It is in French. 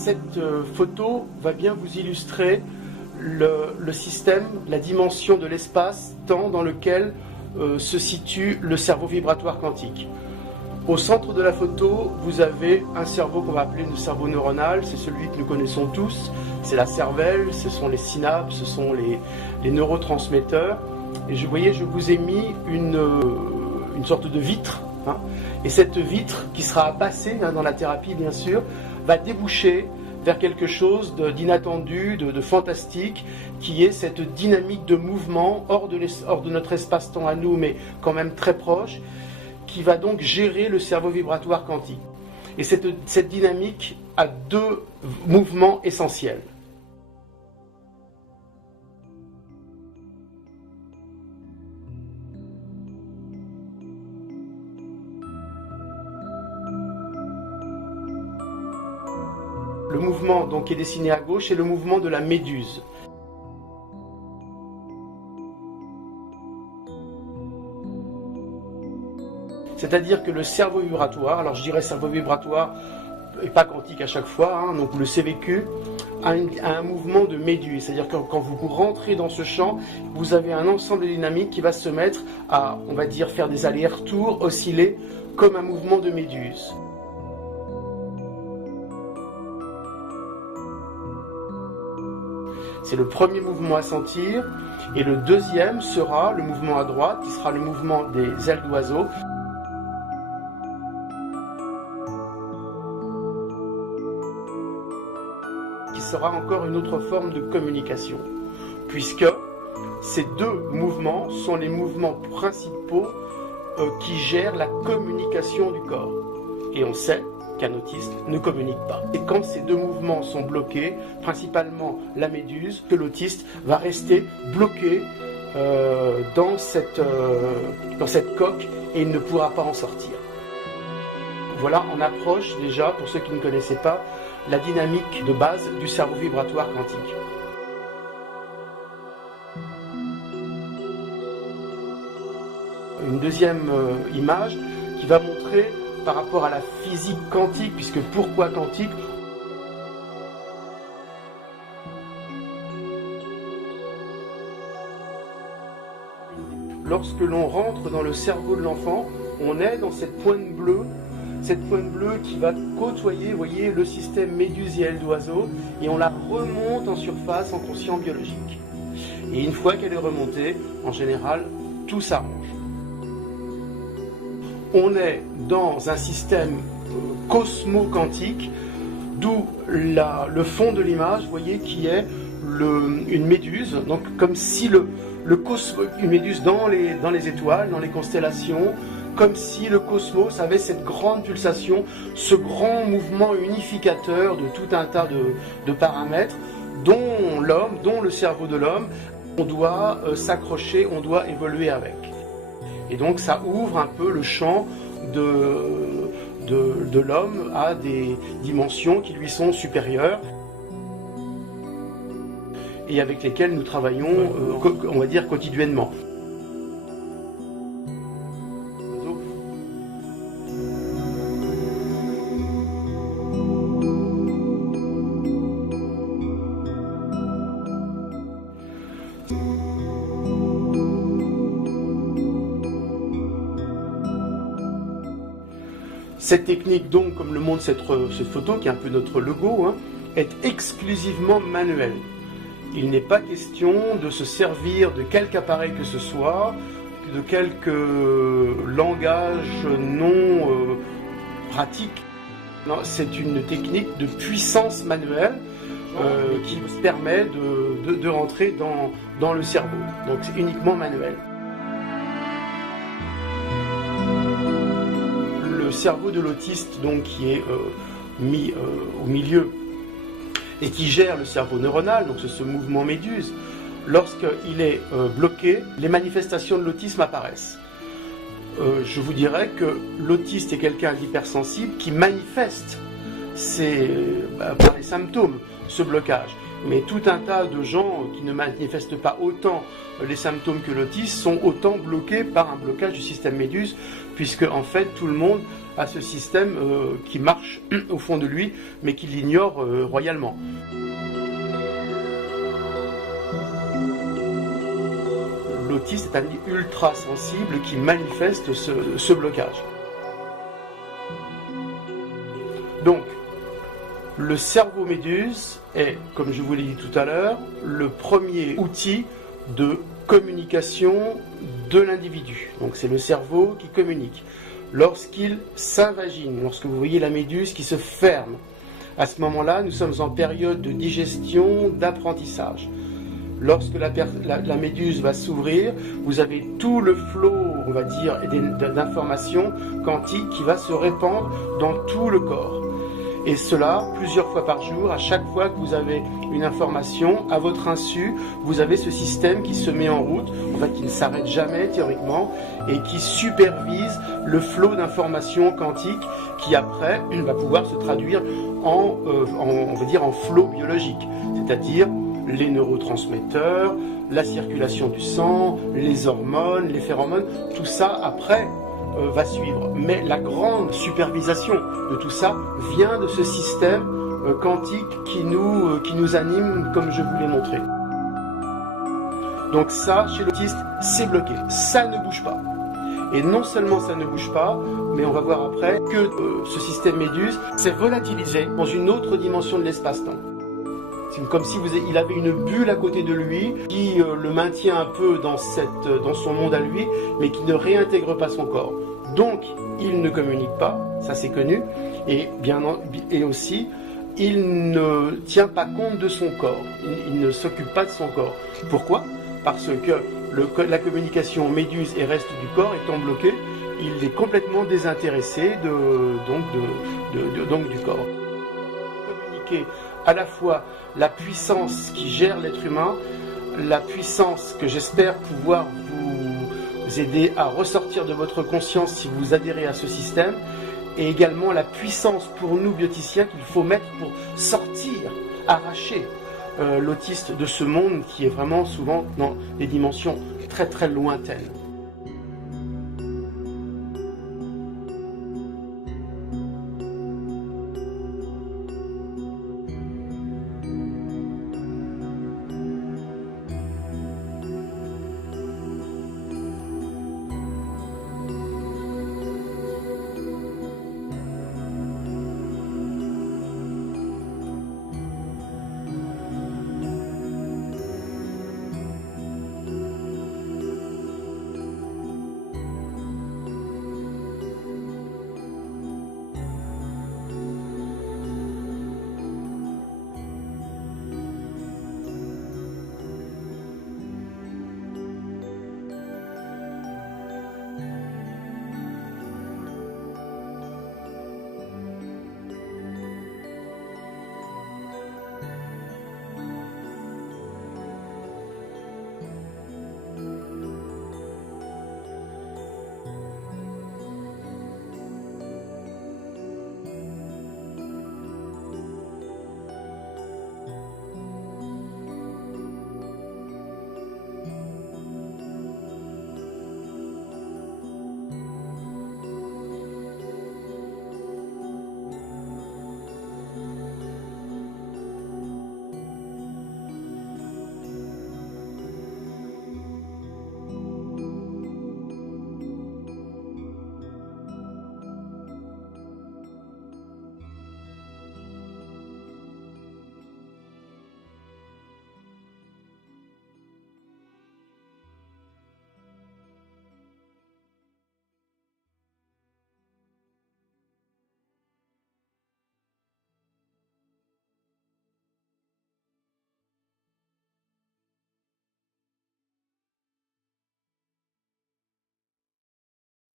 cette photo va bien vous illustrer le système, la dimension de l'espace-temps dans lequel se situe le cerveau vibratoire quantique. Au centre de la photo, vous avez un cerveau qu'on va appeler le cerveau neuronal, c'est celui que nous connaissons tous, c'est la cervelle, ce sont les synapses, ce sont les neurotransmetteurs. Et vous voyez, je vous ai mis une sorte de vitre, hein, et cette vitre, qui sera à passer dans la thérapie bien sûr, va déboucher vers quelque chose d'inattendu, de fantastique, qui est cette dynamique de mouvement hors de notre espace-temps à nous, mais quand même très proche, qui va donc gérer le cerveau vibratoire quantique. Et cette dynamique a deux mouvements essentiels. Le mouvement donc, qui est dessiné à gauche est le mouvement de la méduse. C'est-à-dire que le cerveau vibratoire, alors je dirais cerveau vibratoire et pas quantique à chaque fois, hein, donc le CVQ a un mouvement de méduse. C'est-à-dire que quand vous rentrez dans ce champ, vous avez un ensemble dynamique qui va se mettre à, on va dire, faire des allers-retours, osciller comme un mouvement de méduse. C'est le premier mouvement à sentir, et le deuxième sera le mouvement à droite, qui sera le mouvement des ailes d'oiseau. Qui sera encore une autre forme de communication, puisque ces deux mouvements sont les mouvements principaux qui gèrent la communication du corps. Et on sait qu'un autiste ne communique pas. Et quand ces deux mouvements sont bloqués, principalement la méduse, que l'autiste va rester bloqué dans cette coque et il ne pourra pas en sortir. Voilà en approche déjà, pour ceux qui ne connaissaient pas, la dynamique de base du cerveau vibratoire quantique. Une deuxième image qui va montrer par rapport à la physique quantique, puisque pourquoi quantique ? Lorsque l'on rentre dans le cerveau de l'enfant, on est dans cette pointe bleue qui va côtoyer, vous voyez, le système médusiel d'oiseau, et on la remonte en surface en quotient biologique. Et une fois qu'elle est remontée, en général, tout s'arrange. On est dans un système cosmo-quantique, d'où le fond de l'image, vous voyez, qui est une méduse, donc comme si une méduse dans les étoiles, dans les constellations, comme si le cosmos avait cette grande pulsation, ce grand mouvement unificateur de tout un tas de paramètres dont le cerveau de l'homme, on doit s'accrocher, on doit évoluer avec. Et donc ça ouvre un peu le champ de l'homme à des dimensions qui lui sont supérieures et avec lesquelles nous travaillons, on va dire, quotidiennement. Cette technique, donc, comme le montre cette photo, qui est un peu notre logo, hein, est exclusivement manuelle. Il n'est pas question de se servir de quelque appareil que ce soit, de quelque langage non pratique. Non, c'est une technique de puissance manuelle qui permet de rentrer dans le cerveau. Donc c'est uniquement manuel. Le cerveau de l'autiste, donc, qui est mis au milieu et qui gère le cerveau neuronal, donc c'est ce mouvement méduse, lorsqu'il est bloqué, les manifestations de l'autisme apparaissent. Je vous dirais que l'autiste est quelqu'un d'hypersensible qui manifeste par les symptômes ce blocage. Mais tout un tas de gens qui ne manifestent pas autant les symptômes que l'autiste sont autant bloqués par un blocage du système méduse, puisque en fait tout le monde a ce système qui marche au fond de lui, mais qui l'ignore royalement. L'autiste est un ultra sensible qui manifeste ce blocage. Donc, le cerveau méduse est, comme je vous l'ai dit tout à l'heure, le premier outil de communication de l'individu. Donc c'est le cerveau qui communique. Lorsqu'il s'invagine, lorsque vous voyez la méduse qui se ferme, à ce moment-là, nous sommes en période de digestion, d'apprentissage. Lorsque la méduse va s'ouvrir, vous avez tout le flot, on va dire, d'informations quantiques qui va se répandre dans tout le corps. Et cela, plusieurs fois par jour, à chaque fois que vous avez une information, à votre insu, vous avez ce système qui se met en route, en fait qui ne s'arrête jamais théoriquement, et qui supervise le flot d'informations quantiques qui après va pouvoir se traduire on va dire en flot biologique, c'est-à-dire les neurotransmetteurs, la circulation du sang, les hormones, les phéromones, tout ça après va suivre. Mais la grande supervision de tout ça vient de ce système quantique qui nous anime, comme je vous l'ai montré. Donc ça, chez l'autiste, c'est bloqué, ça ne bouge pas. Et non seulement ça ne bouge pas, mais on va voir après que ce système méduse s'est volatilisé dans une autre dimension de l'espace-temps. C'est comme si il avait une bulle à côté de lui qui le maintient un peu dans son monde à lui, mais qui ne réintègre pas son corps. Donc, il ne communique pas, ça c'est connu, et aussi, il ne tient pas compte de son corps, il ne s'occupe pas de son corps. Pourquoi ? Parce que la communication méduse et reste du corps étant bloquée, il est complètement désintéressé donc du corps. Communiquer à la fois la puissance qui gère l'être humain, la puissance que j'espère pouvoir vous aider à ressortir de votre conscience si vous adhérez à ce système, et également la puissance pour nous bioticiens qu'il faut mettre pour sortir, arracher l'autiste de ce monde qui est vraiment souvent dans des dimensions très très lointaines.